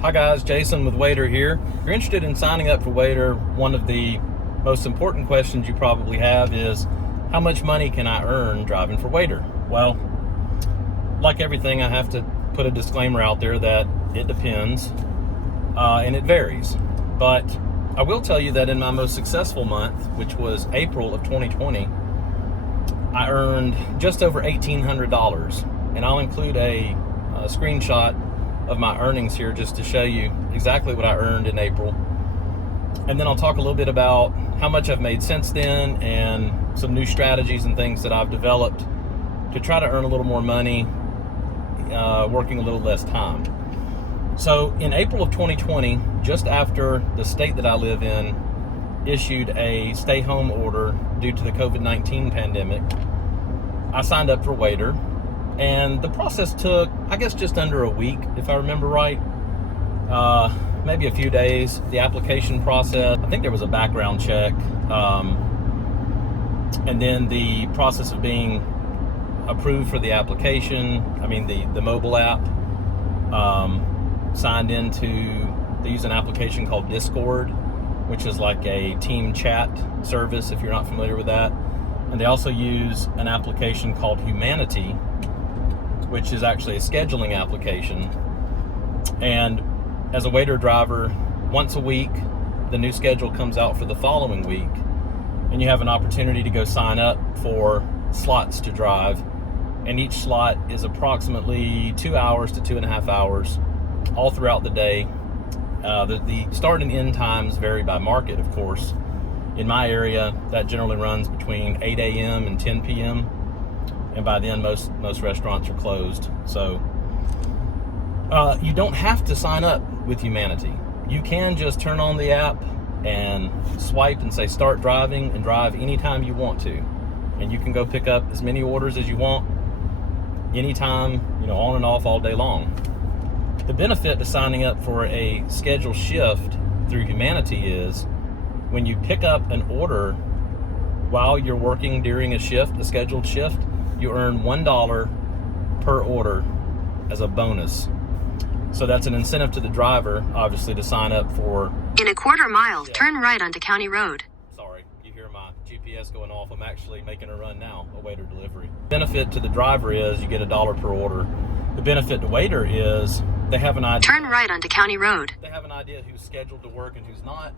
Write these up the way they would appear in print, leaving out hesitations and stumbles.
Hi guys, Jason with Waitr here. If you're interested in signing up for Waitr, one of the most important questions you probably have is, how much money can I earn driving for Waitr? Well, like everything, I have to put a disclaimer out there that it depends and it varies. But I will tell you that in my most successful month, which was April of 2020, I earned just over $1,800. And I'll include a screenshot of my earnings here just to show you exactly what I earned in April. And then I'll talk a little bit about how much I've made since then and some new strategies and things that I've developed to try to earn a little more money, working a little less time. So in April of 2020, just after the state that I live in issued a stay home order due to the COVID-19 pandemic, I signed up for Waitr. And the process took, I guess, just under a week, if I remember right. Maybe a few days. The application process, I think there was a background check. And then the process of being approved for the application, the mobile app, signed into, they use an application called Discord, which is like a team chat service, if you're not familiar with that. And they also use an application called Humanity, which is actually a scheduling application. And as a Waitr driver, once a week, the new schedule comes out for the following week, and you have an opportunity to go sign up for slots to drive. And each slot is approximately 2 hours to 2.5 hours, all throughout the day. The start and end times vary by market, of course. In my area, that generally runs between 8 a.m. and 10 p.m. And by then, most restaurants are closed. So you don't have to sign up with Humanity. You can just turn on the app and swipe and say start driving and drive anytime you want to. And you can go pick up as many orders as you want, anytime, on and off all day long. The benefit to signing up for a scheduled shift through Humanity is when you pick up an order while you're working during a shift, a scheduled shift, you earn $1 per order as a bonus. So that's an incentive to the driver, obviously, to sign up for... In a quarter mile, turn right onto County Road. Sorry, you hear my GPS going off. I'm actually making a run now, a Waitr delivery. Benefit to the driver is you get $1 per order. The benefit to Waitr is they have an idea... Turn right onto County Road. They have an idea who's scheduled to work and who's not,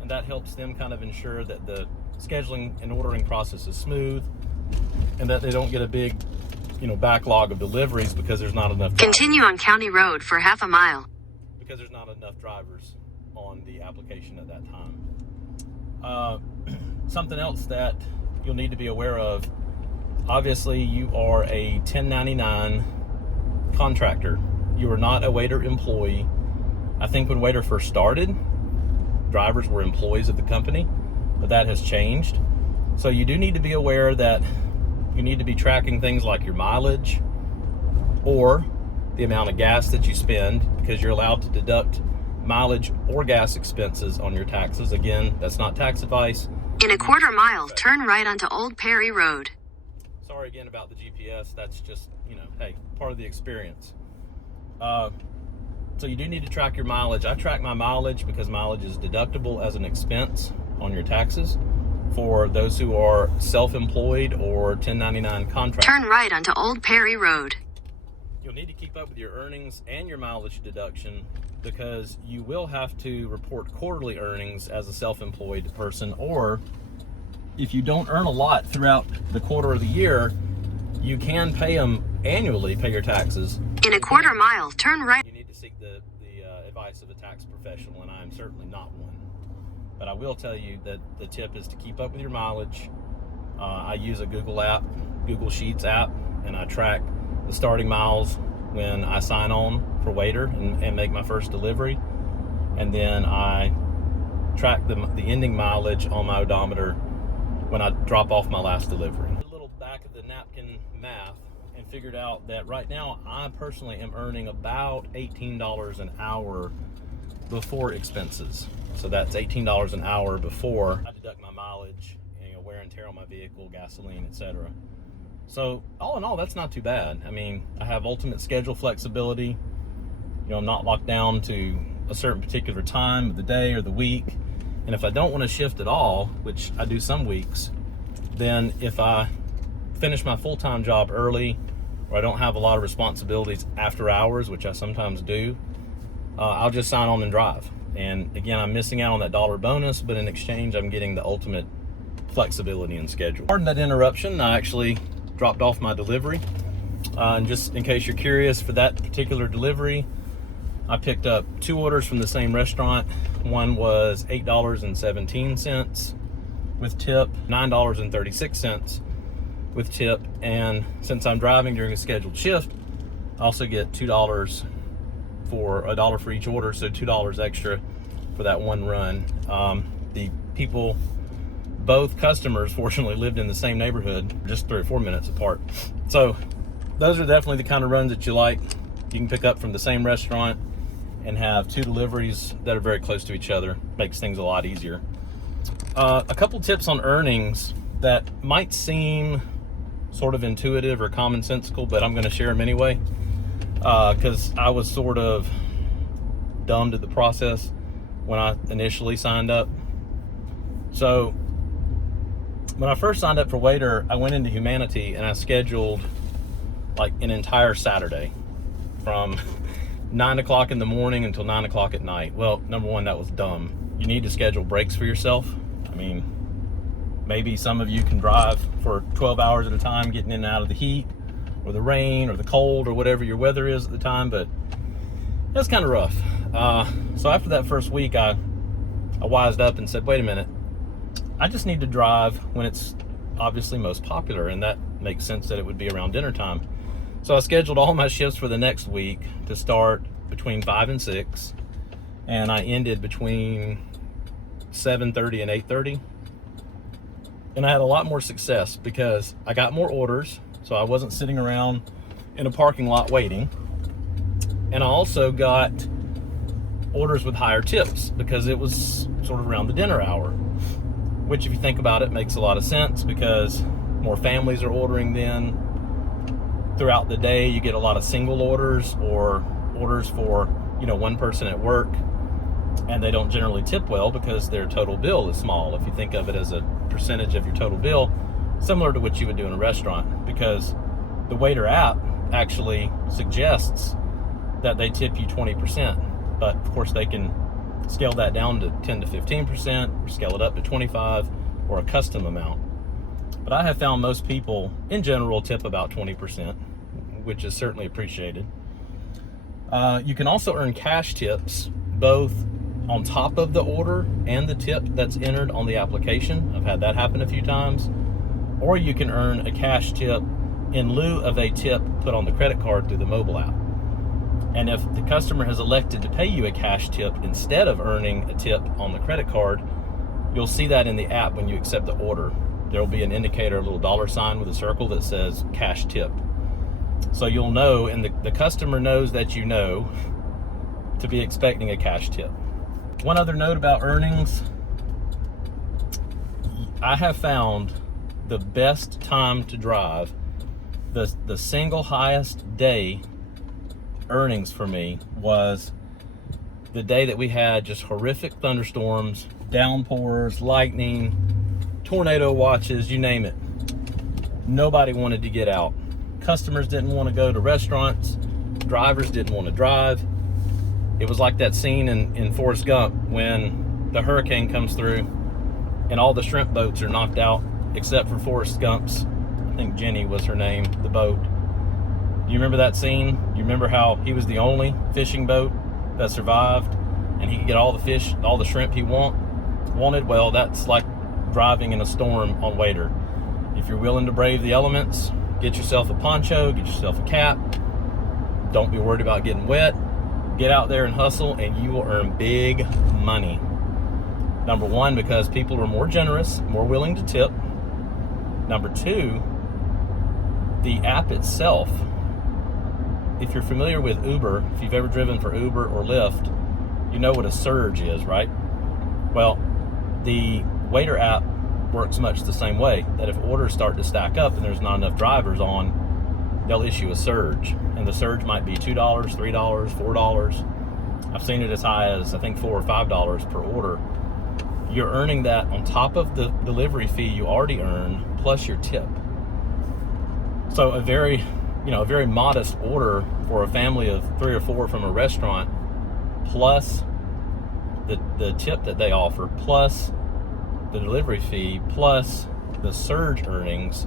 and that helps them kind of ensure that the scheduling and ordering process is smooth, and that they don't get a big, backlog of deliveries because there's not enough drivers. Continue on County Road for half a mile. Because there's not enough drivers on the application at that time. Something else that you'll need to be aware of, obviously you are a 1099 contractor. You are not a Waitr employee. I think when Waitr first started, drivers were employees of the company, but that has changed. So you do need to be aware that you need to be tracking things like your mileage or the amount of gas that you spend, because you're allowed to deduct mileage or gas expenses on your taxes. Again, that's not tax advice. In a quarter mile, turn right onto Old Perry Road. Sorry again about the GPS. That's just, hey, part of the experience. So you do need to track your mileage. I track my mileage because mileage is deductible as an expense on your taxes for those who are self-employed or 1099 contractors. Turn right onto Old Perry Road. You'll need to keep up with your earnings and your mileage deduction, because you will have to report quarterly earnings as a self-employed person, or if you don't earn a lot throughout the quarter of the year, you can pay them annually, pay your taxes. In a quarter mile, turn right. You need to seek the advice of a tax professional, and I am certainly not one. But I will tell you that the tip is to keep up with your mileage. I use a Google Sheets app, and I track the starting miles when I sign on for Waitr and make my first delivery. And then I track the ending mileage on my odometer when I drop off my last delivery. A little back of the napkin math and figured out that right now I personally am earning about $18 an hour before expenses. So that's $18 an hour before I deduct my mileage, wear and tear on my vehicle, gasoline, etc. So all in all, that's not too bad. I have ultimate schedule flexibility. I'm not locked down to a certain particular time of the day or the week. And if I don't want to shift at all, which I do some weeks, then if I finish my full-time job early, or I don't have a lot of responsibilities after hours, which I sometimes do, I'll just sign on and drive. And again, I'm missing out on that dollar bonus, but in exchange, I'm getting the ultimate flexibility and schedule. Pardon that interruption, I actually dropped off my delivery. And just in case you're curious, for that particular delivery, I picked up 2 orders from the same restaurant. One was $8.17 with tip, $9.36 with tip. And since I'm driving during a scheduled shift, I also get $2 for $1 for each order, so $2 extra for that one run. The people, both customers, fortunately lived in the same neighborhood, just 3 or 4 minutes apart. So those are definitely the kind of runs that you like. You can pick up from the same restaurant and have 2 deliveries that are very close to each other. Makes things a lot easier. A couple tips on earnings that might seem sort of intuitive or commonsensical, but I'm going to share them anyway, because I was sort of dumb to the process when I initially signed up. So when I first signed up for Waitr, I went into Humanity and I scheduled like an entire Saturday from 9 o'clock in the morning until 9 o'clock at night. Well, number one, that was dumb. You need to schedule breaks for yourself. I mean, maybe some of you can drive for 12 hours at a time, getting in and out of the heat or the rain or the cold or whatever your weather is at the time, but that's kind of rough. So after that first week, I wised up and said, wait a minute, I just need to drive when it's obviously most popular, and that makes sense that it would be around dinner time. So I scheduled all my shifts for the next week to start between 5 and 6, and I ended between 7:30 and 8:30. And I had a lot more success because I got more orders, so I wasn't sitting around in a parking lot waiting. And I also got orders with higher tips because it was sort of around the dinner hour, which, if you think about it, makes a lot of sense because more families are ordering then. Throughout the day, you get a lot of single orders or orders for, one person at work, and they don't generally tip well because their total bill is small. If you think of it as a percentage of your total bill, similar to what you would do in a restaurant, because the Waitr app actually suggests that they tip you 20%, but of course they can scale that down to 10 to 15%, or scale it up to 25, or a custom amount. But I have found most people, in general, tip about 20%, which is certainly appreciated. You can also earn cash tips, both on top of the order and the tip that's entered on the application. I've had that happen a few times. Or you can earn a cash tip in lieu of a tip put on the credit card through the mobile app. And if the customer has elected to pay you a cash tip instead of earning a tip on the credit card, you'll see that in the app when you accept the order. There will be an indicator, a little dollar sign with a circle that says cash tip. So you'll know, and the customer knows that you know, to be expecting a cash tip. One other note about earnings. I have found the best time to drive, the single highest day earnings for me was the day that we had just horrific thunderstorms, downpours, lightning, tornado watches, you name it. Nobody wanted to get out. Customers didn't want to go to restaurants. Drivers didn't want to drive. It was like that scene in Forrest Gump when the hurricane comes through and all the shrimp boats are knocked out except for Forrest Gump's, I think Jenny was her name, the boat. Do you remember that scene? You remember how he was the only fishing boat that survived and he could get all the fish, all the shrimp he wanted? Well, that's like driving in a storm on Waitr. If you're willing to brave the elements, get yourself a poncho, get yourself a cap. Don't be worried about getting wet. Get out there and hustle, and you will earn big money. Number one, because people are more generous, more willing to tip. Number two, the app itself. If you're familiar with Uber, if you've ever driven for Uber or Lyft, you know what a surge is, right? Well, the Waitr app works much the same way, that if orders start to stack up and there's not enough drivers on, they'll issue a surge, and the surge might be $2, $3, $4. I've seen it as high as, I think, $4 or $5 per order. You're earning that on top of the delivery fee you already earn, plus your tip. So a very modest order for a family of 3 or 4 from a restaurant, plus the tip that they offer, plus the delivery fee, plus the surge earnings.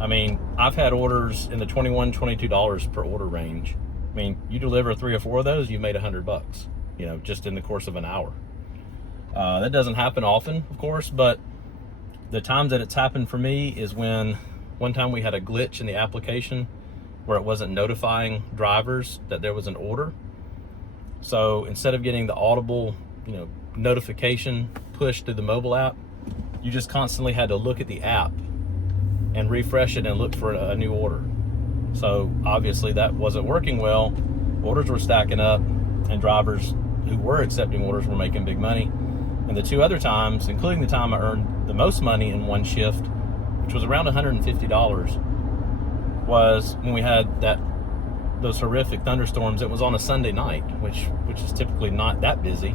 I mean, I've had orders in the $21, $22 per order range. I mean, you deliver 3 or 4 of those, you made $100, just in the course of an hour. That doesn't happen often, of course, but the times that it's happened for me is when one time we had a glitch in the application where it wasn't notifying drivers that there was an order. So instead of getting the audible, notification push through the mobile app, you just constantly had to look at the app and refresh it and look for a new order. So obviously that wasn't working well. Orders were stacking up, and drivers who were accepting orders were making big money. And the 2 other times, including the time I earned the most money in one shift, which was around $150, was when we had those horrific thunderstorms. It was on a Sunday night, which is typically not that busy.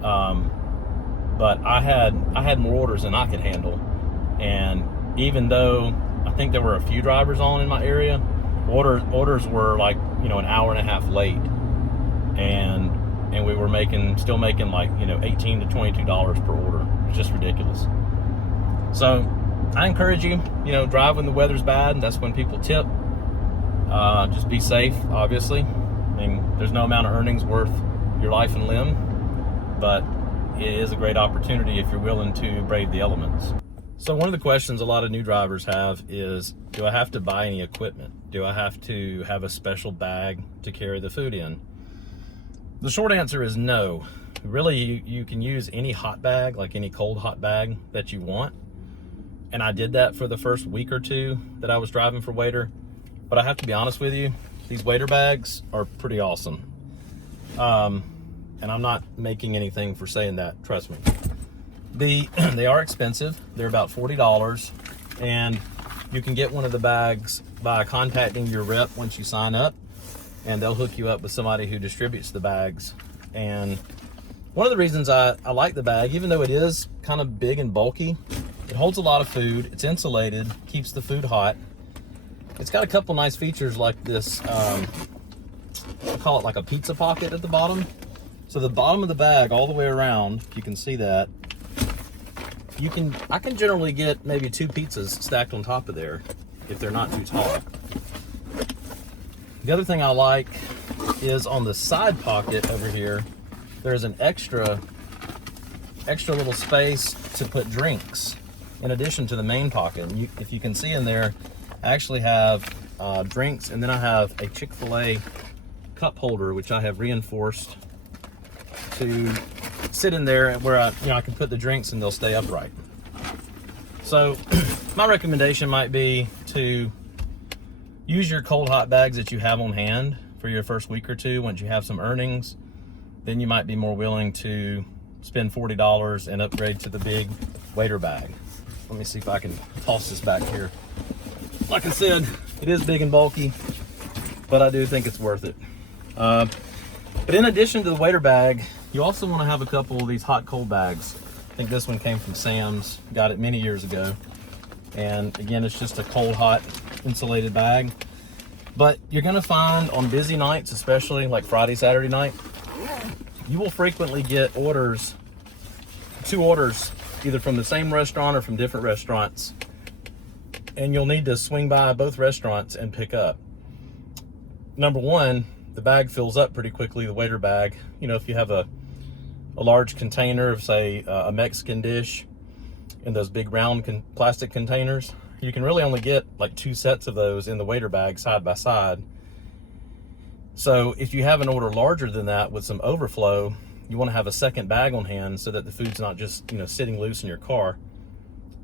But I had more orders than I could handle, and even though I think there were a few drivers on in my area, orders were like an hour and a half late, and we were still making like $18 to $22 per order. It's just ridiculous. So I encourage you, drive when the weather's bad. That's when people tip. Just be safe, obviously. I mean, there's no amount of earnings worth your life and limb, but it is a great opportunity if you're willing to brave the elements. So one of the questions a lot of new drivers have is, do I have to buy any equipment? Do I have to have a special bag to carry the food in? The short answer is no. Really, you can use any hot bag, like any cold hot bag that you want. And I did that for the first week or 2 that I was driving for Waitr. But I have to be honest with you, these Waitr bags are pretty awesome. And I'm not making anything for saying that, trust me. They are expensive. They're about $40, and you can get one of the bags by contacting your rep once you sign up, and they'll hook you up with somebody who distributes the bags. And one of the reasons I like the bag, even though it is kind of big and bulky, it holds a lot of food, it's insulated, keeps the food hot. It's got a couple nice features like this, I call it like a pizza pocket at the bottom. So the bottom of the bag all the way around, you can see that, I can generally get maybe 2 pizzas stacked on top of there if they're not too tall. The other thing I like is on the side pocket over here, there's an extra little space to put drinks in addition to the main pocket. And if you can see in there, I actually have drinks, and then I have a Chick-fil-A cup holder, which I have reinforced to sit in there where I can put the drinks and they'll stay upright. So my recommendation might be to use your cold hot bags that you have on hand for your first week or 2. Once you have some earnings, then you might be more willing to spend $40 and upgrade to the big Waitr bag. Let me see if I can toss this back here. Like I said, it is big and bulky, but I do think it's worth it. But in addition to the Waitr bag, you also want to have a couple of these hot cold bags. I think this one came from Sam's, got it many years ago. And again, it's just a cold hot insulated bag. But you're gonna find on busy nights, especially like Friday, Saturday night, you will frequently get 2 orders, either from the same restaurant or from different restaurants. And you'll need to swing by both restaurants and pick up. Number one, the bag fills up pretty quickly, the Waitr bag. If you have a large container of, say, a Mexican dish in those big round plastic containers, you can really only get like 2 sets of those in the Waitr bag side by side. So if you have an order larger than that with some overflow, you want to have a second bag on hand so that the food's not just sitting loose in your car.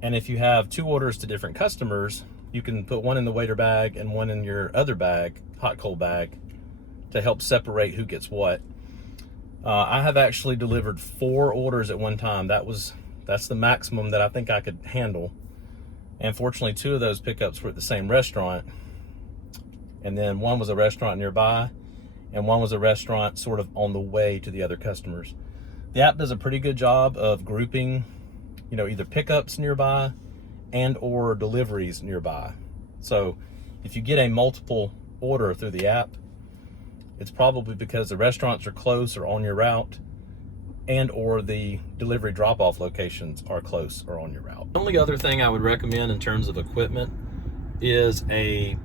And if you have 2 orders to different customers, you can put one in the Waitr bag and one in your other bag, hot cold bag, to help separate who gets what. I have actually delivered 4 orders at one time. That's the maximum that I think I could handle. And fortunately, 2 of those pickups were at the same restaurant. and then one was a restaurant nearby, and one was a restaurant sort of on the way to the other customers. The app does a pretty good job of grouping, either pickups nearby and or deliveries nearby. So if you get a multiple order through the app, it's probably because the restaurants are close or on your route, and or the delivery drop-off locations are close or on your route. The only other thing I would recommend in terms of equipment is a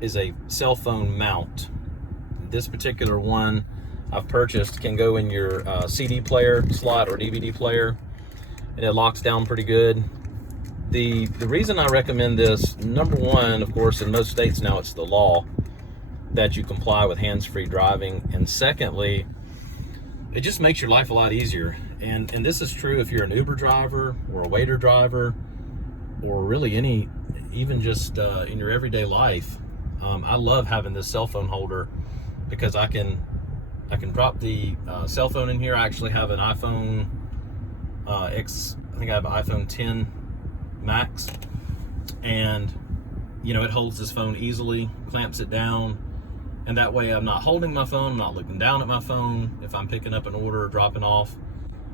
Cellphone Mount. This particular one I've purchased can go in your CD player slot or DVD player, and it locks down pretty good. The reason I recommend this, number one, of course, in most states now it's the law that you comply with hands-free driving, and secondly, it just makes your life a lot easier. And this is true if you're an Uber driver or a Waitr driver, or really even just in your everyday life. I love having this cell phone holder because I can drop the cell phone in here. I actually have an iPhone X, I think I have an iPhone 10 Max, and it holds this phone easily, clamps it down, and that way I'm not holding my phone, I'm not looking down at my phone if I'm picking up an order or dropping off.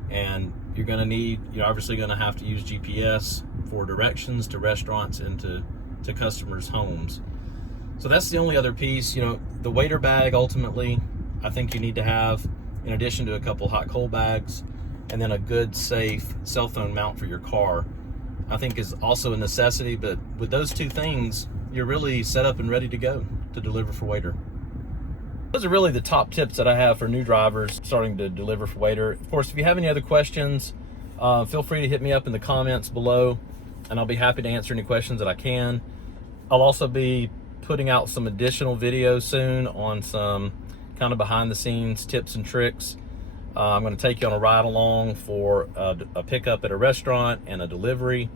And you're obviously gonna have to use GPS for directions to restaurants and to customers' homes. So that's the only other piece. The Waitr bag, ultimately, I think you need to have, in addition to a couple hot cold bags, and then a good, safe cell phone mount for your car, I think is also a necessity. But with those two things, you're really set up and ready to go to deliver for Waitr. Those are really the top tips that I have for new drivers starting to deliver for Waitr. Of course, if you have any other questions, feel free to hit me up in the comments below, and I'll be happy to answer any questions that I can. I'll also be putting out some additional videos soon on some kind of behind the scenes tips and tricks. I'm going to take you on a ride along for a pickup at a restaurant and a delivery.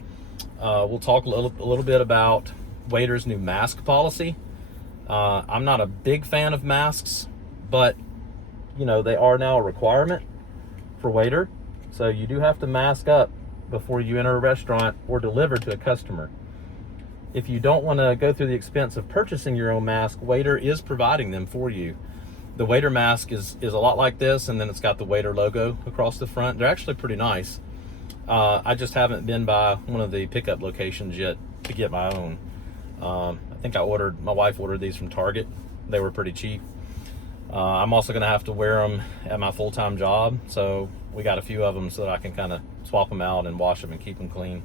We'll talk a little bit about Waitr's new mask policy. I'm not a big fan of masks, but they are now a requirement for Waitr. So you do have to mask up before you enter a restaurant or deliver to a customer. If you don't want to go through the expense of purchasing your own mask, Waitr is providing them for you. The Waitr mask is a lot like this, and then it's got the Waitr logo across the front. They're actually pretty nice. I just haven't been by one of the pickup locations yet to get my own. I think my wife ordered these from Target. They were pretty cheap. I'm also going to have to wear them at my full-time job, so we got a few of them so that I can kind of swap them out and wash them and keep them clean.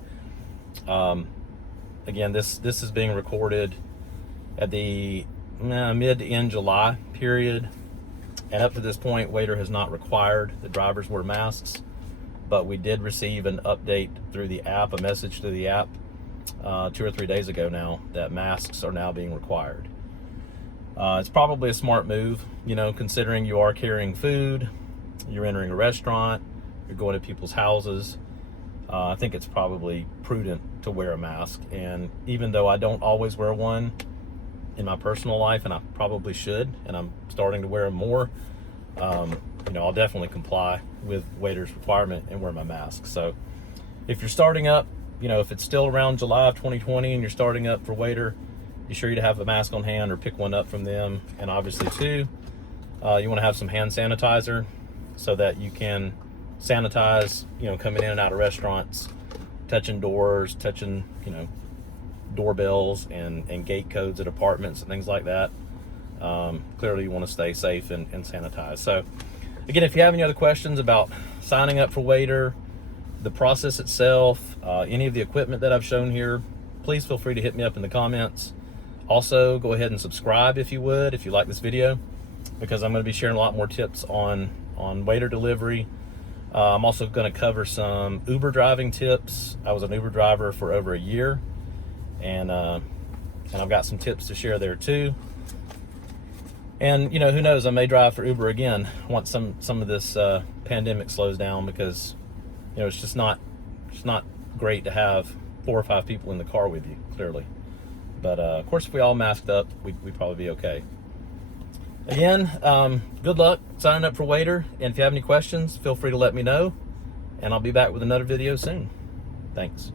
Again, this is being recorded at the mid to end July period, and up to this point, Waitr has not required the drivers wear masks, but we did receive an update through the app, a message through the app 2 or 3 days ago now, that masks are now being required. It's probably a smart move, considering you are carrying food, you're entering a restaurant, you're going to people's houses. I think it's probably prudent to wear a mask. And even though I don't always wear one in my personal life, and I probably should, and I'm starting to wear them more, I'll definitely comply with Waitr's requirement and wear my mask. So if you're starting up, if it's still around July of 2020 and you're starting up for Waitr, be sure to have a mask on hand or pick one up from them. And obviously too, you want to have some hand sanitizer so that you can sanitize, coming in and out of restaurants, touching doors, touching, doorbells and gate codes at apartments and things like that. Clearly you want to stay safe and sanitize. So again, if you have any other questions about signing up for Waitr, the process itself, any of the equipment that I've shown here, please feel free to hit me up in the comments. Also, go ahead and subscribe if you like this video, because I'm going to be sharing a lot more tips on Waitr delivery. I'm also going to cover some Uber driving tips. I was an Uber driver for over a year, and I've got some tips to share there too. And who knows, I may drive for Uber again once some of this pandemic slows down, because it's just not great to have 4 or 5 people in the car with you, clearly. But of course, if we all masked up, we'd probably be okay. Again, good luck signing up for Waitr, and if you have any questions, feel free to let me know, and I'll be back with another video soon. Thanks.